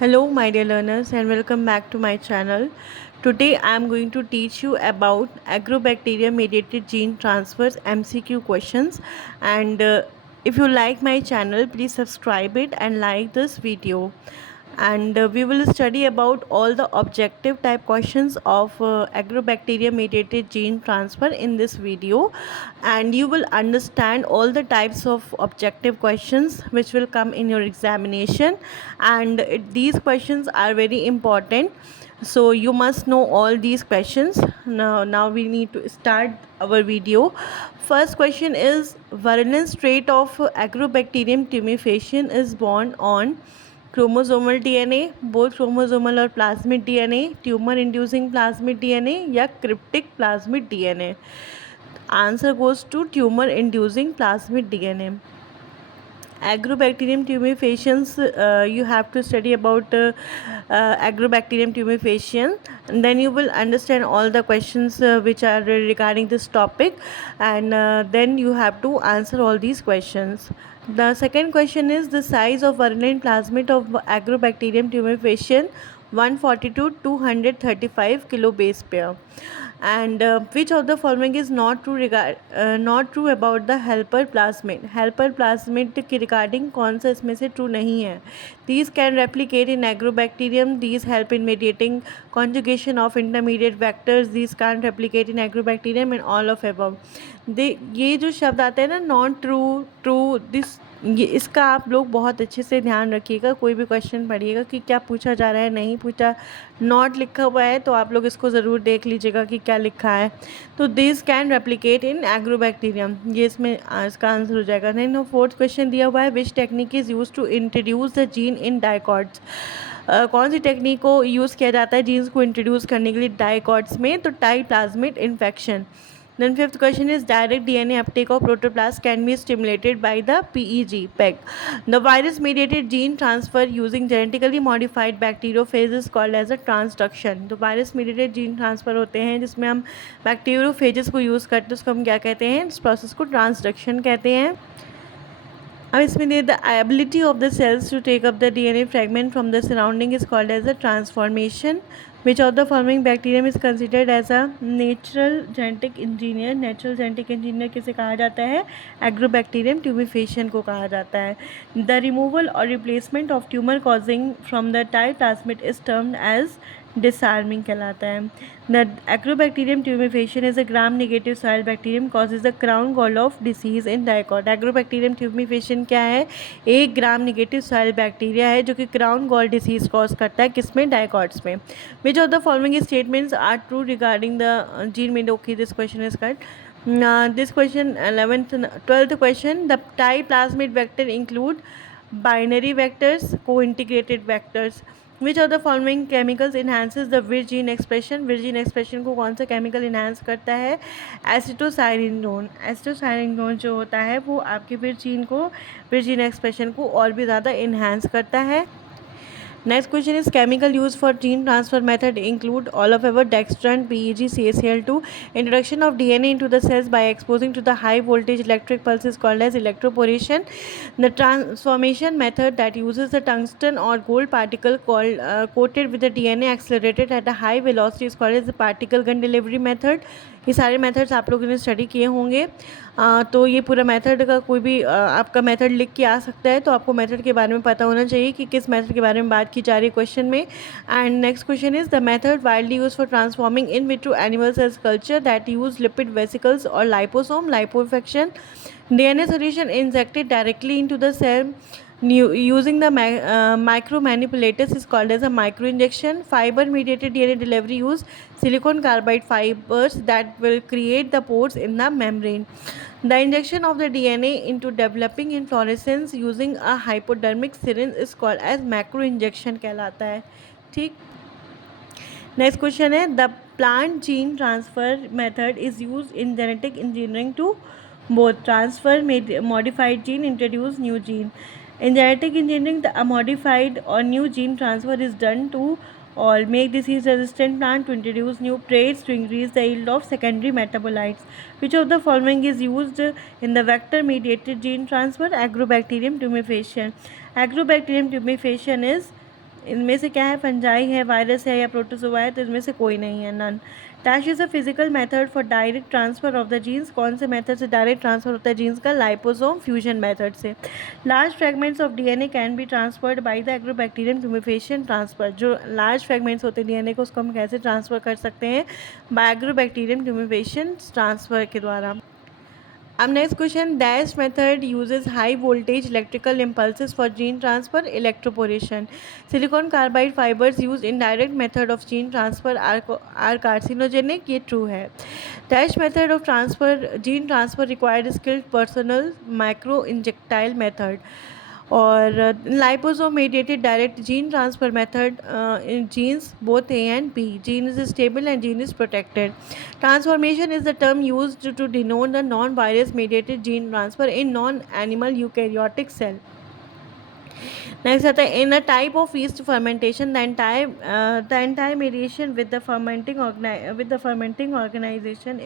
Hello, my dear learners, and welcome back to my channel. Today, I am going to teach you about agrobacteria mediated gene transfers MCQ questions. And if you like my channel, please subscribe it and like this video. And we will study about all the objective type questions of agrobacteria mediated gene transfer in this video, and you will understand all the types of objective questions which will come in your examination. And these questions are very important, so you must know all these questions. Now we need to start our video. First question is, virulence trait of agrobacterium tumefaciens is born on chromosomal DNA, both chromosomal और plasmid DNA, tumour inducing plasmid DNA या cryptic plasmid DNA. Answer goes to tumour inducing plasmid DNA. Agrobacterium tumefaciens, you have to study about Agrobacterium tumefaciens, and then you will understand all the questions which are regarding this topic, and then you have to answer all these questions. The second question is, the size of virulent plasmid of Agrobacterium tumefaciens 140 to 235 kilo base pair. And which of the following is not true about the helper plasmid? Helper plasmid के regarding कौन सा इसमें से true नहीं है? These can replicate in agrobacterium. These help in mediating conjugation of intermediate vectors. These can't replicate in agrobacterium and all of above. ये जो शब्द आते हैं ना, नॉट ट्रू, ट्रू, दिस, ये इसका आप लोग बहुत अच्छे से ध्यान रखिएगा. कोई भी क्वेश्चन पढ़िएगा कि क्या पूछा जा रहा है, नहीं पूछा, नॉट लिखा हुआ है तो आप लोग इसको ज़रूर देख लीजिएगा कि क्या लिखा है. तो दिस कैन रेप्लिकेट इन एग्रोबैक्टीरियम, ये इसमें इसका आंसर हो जाएगा. नहीं. फोर्थ क्वेश्चन दिया हुआ है, which technique is use to introduce the gene in dicots. कौन सी टेक्निक को यूज़ किया जाता है जीन्स को इंट्रोड्यूस करने के लिए डाइकॉट्स में? तो tie plasmid infection. Then fifth question is, direct DNA uptake of protoplast can be stimulated by the PEG. The virus-mediated gene transfer using genetically modified bacteriophage is called as a transduction. तो virus-mediated gene transfer होते हैं जिसमें हम बैक्टीरियोफेजेस को यूज़ करते हैं, उसको हम क्या कहते हैं? इस प्रोसेस को ट्रांसडक्शन कहते हैं. अब इसमें they the ability of the cells to take up the DNA fragment from the surrounding is called as a transformation. Which of the following bacterium is considered as a natural genetic engineer? Natural genetic engineer किसे कहा जाता है? Agrobacterium tumefaciens को कहा जाता है. The removal और replacement of tumour causing from the Ti plasmid is termed as disarming कहलाता है. The Agrobacterium tumefaciens is a gram negative soil bacterium causes the crown gall of disease in dicot. Agrobacterium tumefaciens क्या है? एक ग्राम negative soil bacteria है जो कि crown gall disease cause करता है. किसमें? डाइकॉट्स में. Which of the following statements are true regarding the gene में? Okay, this question is cut. This question, 11th, 12th question, the tie plasmid vector include binary vectors, co-integrated vectors. Which of the following chemicals enhances the Vir gene expression? Vir gene expression को कौन सा chemical enhance करता है? एसिटोसाइरिनोन. एसिटोसाइरिनोन जो होता है वो आपके Vir gene expression को और भी ज़्यादा enhance करता है. Next question is, chemical used for gene transfer method include all of our dextran, PEG, CaCl2. Introduction of DNA into the cells by exposing to the high voltage electric pulse is called as electroporation. The transformation method that uses the tungsten or gold particle coated with the DNA accelerated at a high velocity is called as the particle gun delivery method. ये सारे मेथड्स आप लोगों ने स्टडी किए होंगे. तो ये पूरा मेथड का कोई भी आपका मेथड लिख के आ सकता है, तो आपको मेथड के बारे में पता होना चाहिए कि किस मेथड के बारे में बात की जा रही है क्वेश्चन में. And next question is, the method widely use for transforming in vitro animal cells culture that use lipid vesicles और लाइपोसोम. लाइपोफेक्शन. DNA solution injected directly into the cell using the micro manipulators is called as a microinjection. Fiber mediated DNA delivery use silicon carbide fibers that will create the pores in the membrane. The injection of the DNA into developing inflorescence using a hypodermic syringe is called as macroinjection कहलाता है. ठीक. Next question है, the plant gene transfer method is use in genetic engineering to both transfer modified gene, introduce new gene. In genetic engineering, the modified or new gene transfer is done to all make disease resistant plant, to introduce new traits, to increase the yield of secondary metabolites. Which of the following is used in the vector mediated gene transfer? Agrobacterium tumefaciens. Agrobacterium tumefaciens is इनमें से क्या है, फंजाई है, वायरस है या प्रोटोजोआ है, तो इसमें से कोई नहीं है, none. Dash is a physical method for direct transfer of the genes, कौन से मेथड से डायरेक्ट ट्रांसफर होता है जीन्स का, लाइपोसोम फ्यूजन मेथड से। Large fragments of DNA can be transferred by the Agrobacterium tumefaciens transfer, जो लार्ज फ्रेगमेंट्स होते हैं डीएनए को, उसको हम कैसे ट्रांसफ़र कर सकते हैं, बाय एग्रोबैक्टीरियम ट्यूमेफेशियन ट्रांसफर के द्वारा। अब next question, dash method uses high voltage electrical impulses for gene transfer, electroporation. Silicon carbide fibres use in direct method of gene transfer are carcinogenic, ये ट्रू है। Dash method of transfer, gene transfer required skilled personal, micro injectile method. और liposome mediated direct gene transfer method in genes both A and B. Gene is stable and gene is protected. Transformation is the term used to denote the non-virus mediated gene transfer in non-animal eukaryotic cell. Next आता है, in a type of yeast fermentation the entire mediation with the fermenting organization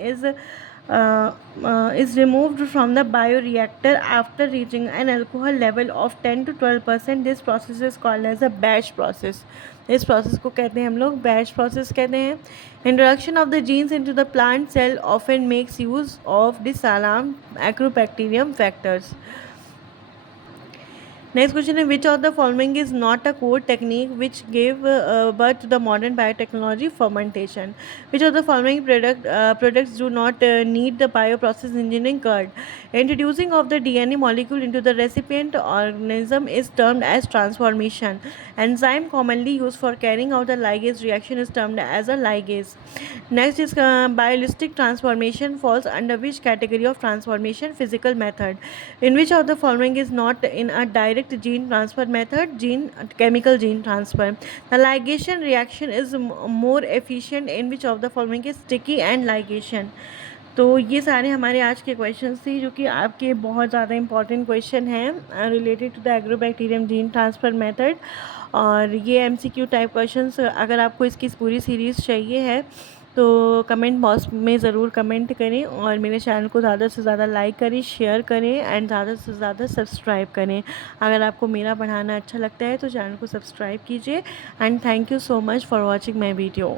is removed from the bioreactor after reaching an alcohol level of 10 to 12%. This process is called as a batch process. इस process को कहते हैं हम लोग batch process कहते हैं। Introduction of the genes into the plant cell often makes use of the सालाम Agrobacterium factors. Next question is, which of the following is not a core technique which gave birth to the modern biotechnology, fermentation? Which of the following products do not need the bioprocess engineering curd? Introducing of the DNA molecule into the recipient organism is termed as transformation. Enzyme commonly used for carrying out the ligase reaction is termed as a ligase. Next is biolistic transformation falls under which category of transformation? Physical method. In which of the following is not in a direct gene transfer method? Chemical gene transfer. The ligation reaction is more efficient in which of the following is sticky and ligation. तो ये सारे हमारे आज के क्वेश्चंस थे जो कि आपके बहुत ज़्यादा इंपॉर्टेंट क्वेश्चन हैं related to the agrobacterium gene transfer method. और ये एमसीक्यू टाइप क्वेश्चंस, अगर आपको इसकी पूरी सीरीज़ चाहिए है तो कमेंट बॉक्स में ज़रूर कमेंट करें और मेरे चैनल को ज़्यादा से ज़्यादा लाइक करें, शेयर करें एंड ज़्यादा से ज़्यादा सब्सक्राइब करें। अगर आपको मेरा पढ़ाना अच्छा लगता है तो चैनल को सब्सक्राइब कीजिए and thank you so much for watching my video.